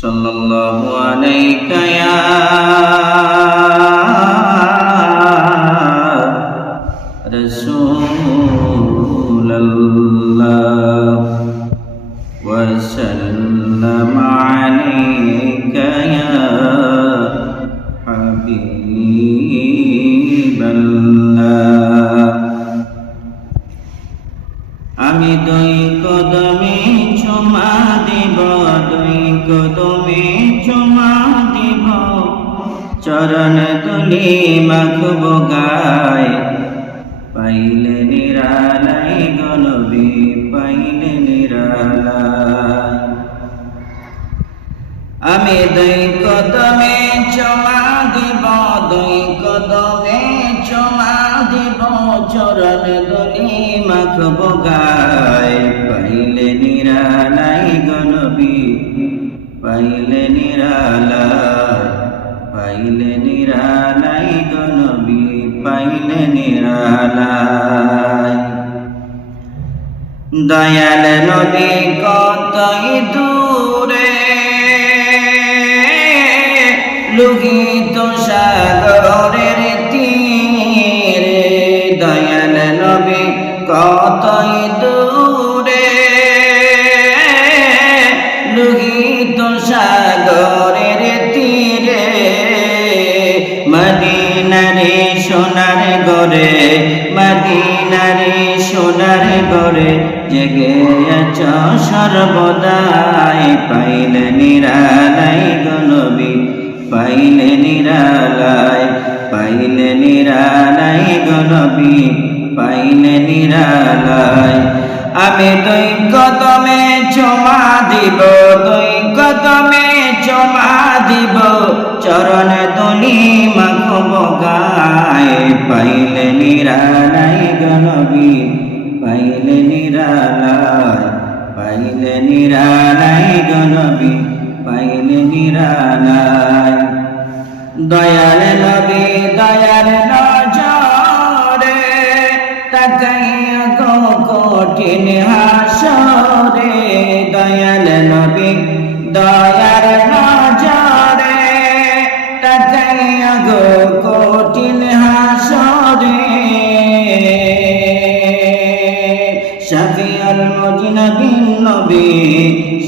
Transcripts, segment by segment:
সাল্লাল্লাহু আলাইকা ইয়া রাসূলুল্লাহ ওয়া সাল্লাম আলাইকা ইয়া হাবিবাল্লাহ। আমি দুই কদমে চুমা দিব, দুই কদমে চুমা দিব, চরণ তুলি মাখব গায়, পাইলে নিরালাই গো নবী, পাইলে নিরালাই। আমি দুই কদমে চুমা দিব, দুই কদমে চুমা দিব, চরণ তুলি মাখব গায়, পাইলে নিরালাই গো নবী, পাইলে নিরালাই, পাইলে নিরালাই গো নবী, পাইলে নিরালাই। দয়াল নবী কতই দূরে, লোহিত সাগরের তীরে, দয়াল নবী কতই দূরে, লোহিত সাগরের তীরে, মদিনারে সোনার ঘরে, মদিনারে সোনার ঘরে, জেগে আছো সর্বদাই, পাইলে নিরালাই গো নবী, পাইলে নিরালাই, পাইলে নিরালাই গো নবী, পাইলে নিরালাই। আমি দুই কদমে চুমা দিব, দুই কদমে চুমা দিব, চরণ তুলি মাখব গায়, পাইলে নিরালাই গো নবী, পাইলে নিরালাই, পাইলে নিরালাই গো নবী, পাইলে নিরালাই। দয়াল নবী দয়াল নজরে, তাকাইয়া গো কঠিন হাসরে, দয়াল নবী দয়াল নজরে, তাকাইয়া গো কঠিন হাসরে, শাফিউল মুজনিবিন নবী,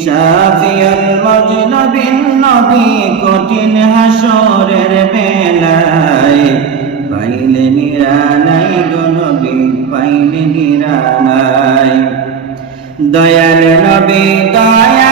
শাফিউল মুজনিবিন নবী, কঠিন হাসরের বেলায়, পাইলে নিরালাই গো নবী, পাইলে নিরালাই। দয়াল নবী দয়াল